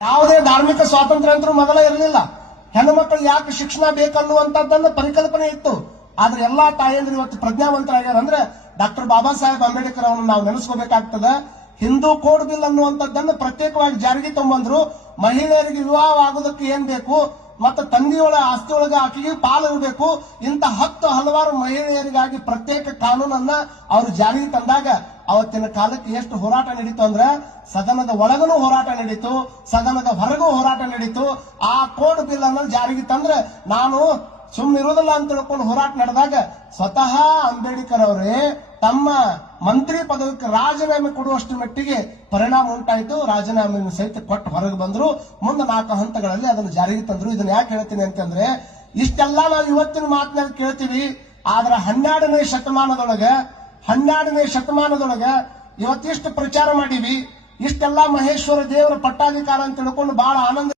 ಯಾವುದೇ ಧಾರ್ಮಿಕ ಸ್ವಾತಂತ್ರ್ಯ ಅಂತೂ ಮೊದಲ ಇರಲಿಲ್ಲ. ಹೆಣ್ಣು ಮಕ್ಕಳು ಯಾಕೆ ಶಿಕ್ಷಣ ಬೇಕನ್ನುವಂತದ್ದನ್ನ ಪರಿಕಲ್ಪನೆ ಇತ್ತು. ಆದ್ರೆ ಎಲ್ಲಾ ತಾಯಂದ್ರು ಇವತ್ತು ಪ್ರಜ್ಞಾವಂತರಾಗ್ಯಾರ. ಅಂದ್ರೆ ಡಾಕ್ಟರ್ ಬಾಬಾ ಸಾಹೇಬ್ ಅಂಬೇಡ್ಕರ್ ಅವರನ್ನು ನಾವು ನೆನೆಸ್ಕೋಬೇಕಾಗ್ತದ. ಹಿಂದೂ ಕೋಡ್ ಬಿಲ್ ಅನ್ನುವಂಥದ್ದನ್ನು ಪ್ರತ್ಯೇಕವಾಗಿ ಜಾರಿಗೆ ತಗೊಂಡ್ರು. ಮಹಿಳೆಯರಿಗೆ ವಿವಾಹ ಆಗೋದಕ್ಕೆ ಏನ್ ಬೇಕು, ಮತ್ತೆ ತಂದೆಯೊಳ ಆಸ್ತಿಯೊಳಗೆ ಆಕೆಗೆ ಪಾಲು ಇರಬೇಕು. ಇಂಥ 10 ಹಲವಾರು ಮಹಿಳೆಯರಿಗಾಗಿ ಪ್ರತ್ಯೇಕ ಕಾನೂನನ್ನ ಅವರು ಜಾರಿಗೆ ತಂದಾಗ ಅವತ್ತಿನ ಕಾಲಕ್ಕೆ ಎಷ್ಟು ಹೋರಾಟ ನಡೀತು ಅಂದ್ರೆ, ಸದನದ ಒಳಗೂ ಹೋರಾಟ ನಡೀತು, ಸದನದ ಹೊರಗೂ ಹೋರಾಟ ನಡೀತು. ಆ ಕೋಡ್ ಬಿಲ್ ಅನ್ನ ಜಾರಿಗೆ ತಂದ್ರೆ ನಾನು ಸುಮ್ಮನಿರುವುದಿಲ್ಲ ಅಂತ ತಿಳ್ಕೊಂಡು ಹೋರಾಟ ನಡೆದಾಗ ಸ್ವತಃ ಅಂಬೇಡ್ಕರ್ ಅವರೇ ತಮ್ಮ ಮಂತ್ರಿ ಪದವಿಗೆ ರಾಜೀನಾಮೆ ಕೊಡುವಷ್ಟು ಮಟ್ಟಿಗೆ ಪರಿಣಾಮ ಉಂಟಾಯಿತು. ರಾಜೀನಾಮೆ ಸಹಿತ ಕೊಟ್ಟು ಹೊರಗೆ ಬಂದ್ರು. ಮುಂದೆ 4 ಹಂತಗಳಲ್ಲಿ ಅದನ್ನು ಜಾರಿಗೆ ತಂದ್ರು. ಇದನ್ನ ಯಾಕೆ ಹೇಳ್ತೀನಿ ಅಂತಂದ್ರೆ, ಇಷ್ಟೆಲ್ಲ ನಾವು ಇವತ್ತಿನ ಮಾತಿನಲ್ಲಿ ಕೇಳ್ತೀವಿ. ಆದ್ರೆ 12ನೇ ಶತಮಾನದೊಳಗ ಇವತ್ತಿಷ್ಟು ಪ್ರಚಾರ ಮಾಡೀವಿ. ಇಷ್ಟೆಲ್ಲ ಮಹೇಶ್ವರ ದೇವರ ಪಟ್ಟಾಧಿಕಾರ ಅಂತ ತಿಳ್ಕೊಂಡು ಬಹಳ ಆನಂದ